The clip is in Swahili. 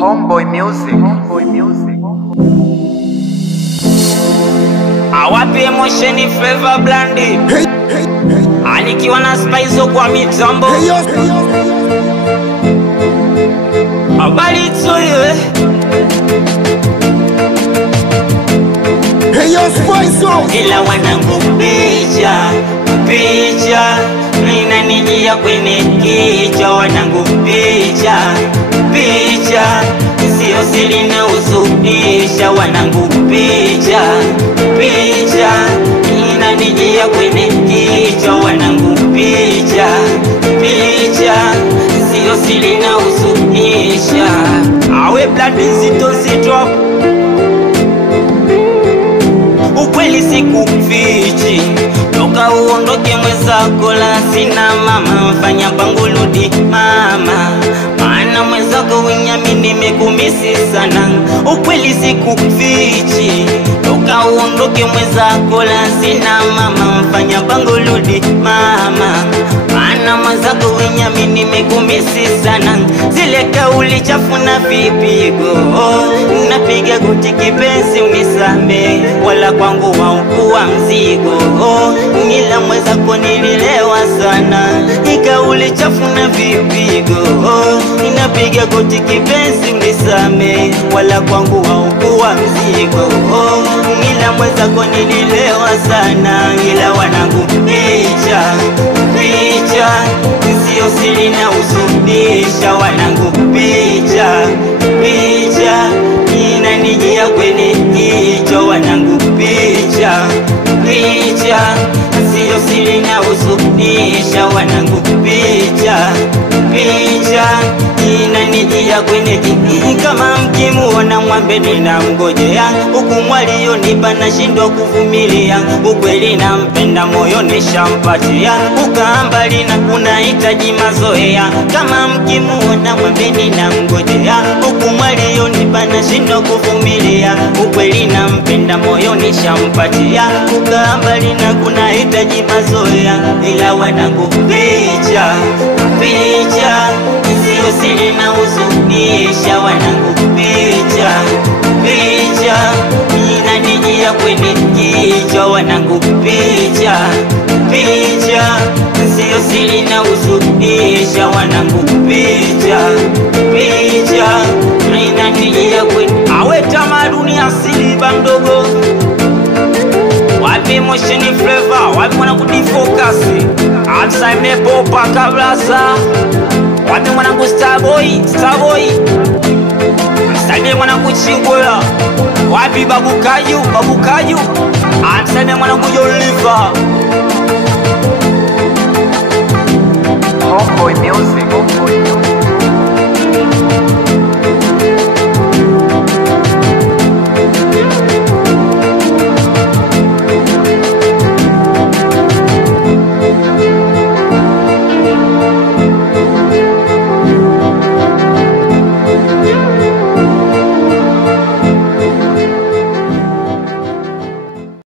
Homeboy Music. Awapi emotion Flavor Blandi. Alikiwa na Spaizo kwa mitambo. Habari tsoye. Ila wanangu picha inanijia kwenye kichwa. Wanangu picha sio siri na usubisha. Wanangu picha inanijia kwenye kichwa. Wanangu picha sio siri na usubisha. Awe blood zito ukweli sikufichi, toka uondoke mwezako la sina mama. Mfanya pangu rudi mama, maana mwezako winyamini mekumisi sana. Ukweli sikufichi, toka uondoke mwezako la sina mama. Mfanya pangu rudi mama, maana mwezako winyamini mekumisi sana. Zile kauli chafu na vipigo, napiga goti kipenzi unisame, wala kwangu haukuwa mzigo. Ila mwezako nililewa sana, ikauli chafu na vipigo, napiga goti kipenzi unisame, wala kwangu haukuwa mzigo. Ila mwezako nililewa sana. Ila wanangu picha sio siri na usubisha. Wanangu picha inanijia kwenye kichwa. Wanangu picha sio siri na usubisha. Wanangu picha inanijia kwenye kichwa. Kama mkimuona mwambe ninamngojea, huku mwalionipa nashindwa kuvumilia. Ukweli nampenda moyo nishampatia, ukambali na kunahitaji mazoea. Kama mkimuona mwambe ninamngojea, huku mwalionipa nashindwa kuvumilia. Ukweli nampenda moyo nishampatia, ukambali na kunahitaji mazoea. Ila wanangu picha sio siri na uzunisha. Wanangu picha inanijia kwenye kichwa. Wanangu picha sio siri na uzunisha. Wanangu picha inanijia kwenye. Awe tamaduni asili bamdogo, wapi emotion Flavor, wapi mwana kudifocus Atsa imepopa kablasa, wapi mwana Starboy Msame mwana kuchingwela, wapi Babu Kaju Atsa mwana kujolifa. Homeboy Music.